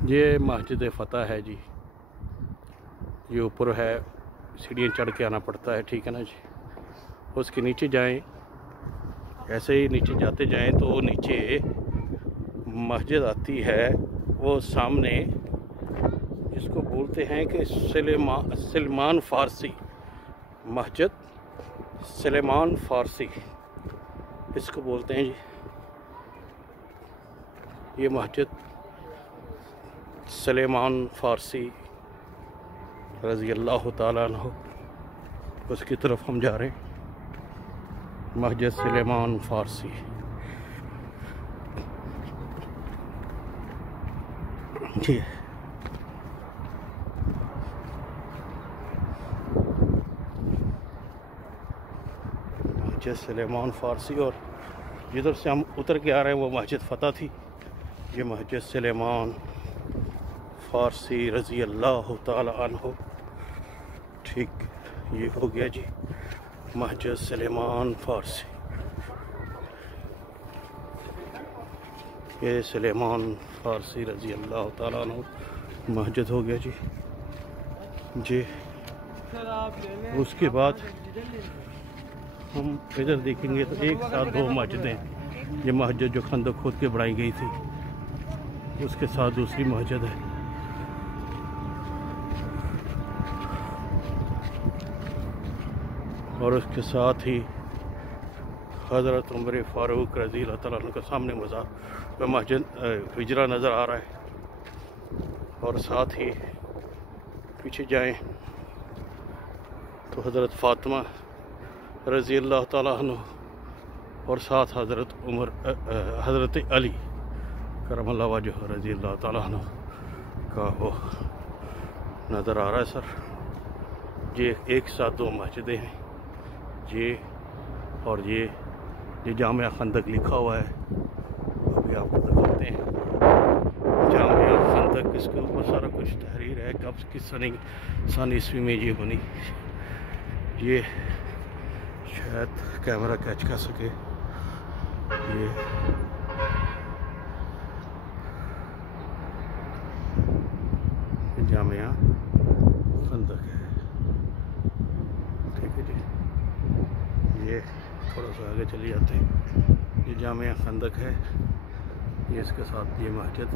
ये मस्जिद फ़तह है जी। ये ऊपर है, सीढ़ियाँ चढ़ के आना पड़ता है, ठीक है ना जी। उसके नीचे जाएं, ऐसे ही नीचे जाते जाएं तो नीचे मस्जिद आती है, वो सामने, जिसको बोलते हैं कि सलेमान फ़ारसी मस्जिद, सलेमान फ़ारसी इसको बोलते हैं जी। ये मस्जिद सलेमान फ़ारसी रज़ी अल्लाह ताला अन्हु, उसकी तरफ हम जा रहे हैं। मस्जिद सलेमान फ़ारसी जी। मस्जिद सलेमान फ़ारसी, और जिधर से हम उतर के आ रहे हैं वो मस्जिद फ़तह थी। ये मस्जिद सलेमान फ़ारसी रज़ी अल्लाह ताला अन्हु, ठीक, ये हो गया जी मस्जिद सलेमान फ़ारसी। ये सलेमान फ़ारसी रज़ी अल्लाह ताला अन्हु मस्जिद हो गया जी। उसके बाद हम इधर देखेंगे तो एक साथ दो मस्जिदें। ये मस्जिद जो खंदक खोद के बनाई गई थी, उसके साथ दूसरी मस्जिद है। और उसके साथ ही हज़रत उमर फ़ारूक रज़ी अल्लाह तआला अन्हु के सामने मज़ार मस्जिद हिजरा नज़र आ रहा है। और साथ ही पीछे जाएं तो हज़रत फ़ातिमा रज़ी अल्लाह तआला अन्हु, और साथ हज़रत अली करमल्लाहु वजहहु रज़ी अल्लाह तआला अन्हु का वो नज़र आ रहा है सर। ये एक साथ दो मस्जिदें हैं ये, और ये जामिया खंदक लिखा हुआ है, अभी आपको दिखाते हैं। जामिया खंदक, इसके ऊपर सारा कुछ तहरीर है, कब किस सन ईस्वी में ये बनी। ये शायद कैमरा कैच कर सके। ये जामिया खंदक है, ठीक है जी। ये थोड़ा सा आगे चले जाते हैं, ये जामिया खंदक है, ये इसके साथ ये मस्जिद,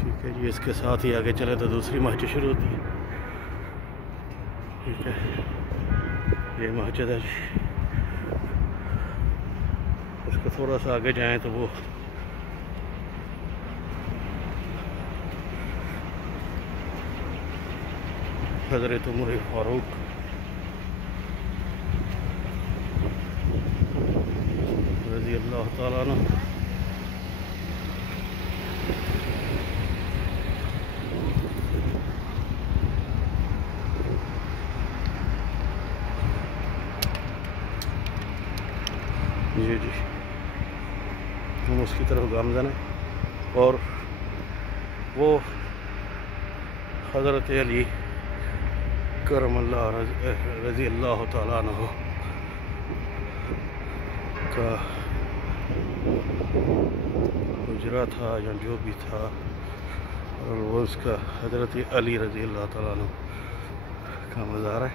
ठीक है जी। इसके साथ ही आगे चले तो दूसरी मस्जिद शुरू होती है, ठीक है। ये मस्जिद है जी। इसको थोड़ा सा आगे जाएं तो वो हज़रत उमर फ़ारूक रज़ी अल्लाह ताला अन्हु, जी हम उसकी तरफ गामज़न है। और वो हज़रत अली करमल्लाहु रज़ी अल्लाह ताला अन्हु का हुजरा था या जो भी था, और वो उसका हज़रत अली रज़ी अल्लाह ताला अन्हु का मज़ार है,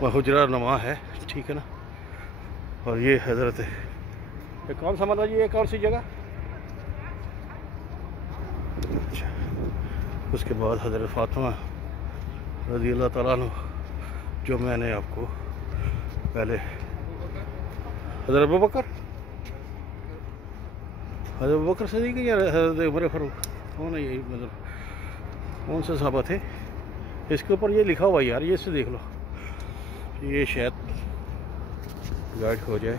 वह हुजरा नमा है, ठीक है ना। और ये हज़रत, ये कौन सा मतलब ये कौन सी जगह, अच्छा। उसके बाद हज़रत फ़ातिमा रज़ी अल्लाह ताला अन्हु, जो मैंने आपको पहले, हज़रत अबू बकर सदीक़ या हज़रत उमर फ़ारूक, कौन है ये, मतलब कौन से सहाबा थे। इसके ऊपर ये लिखा हुआ यार, ये से देख लो, ये शायद गाइड हो जाए।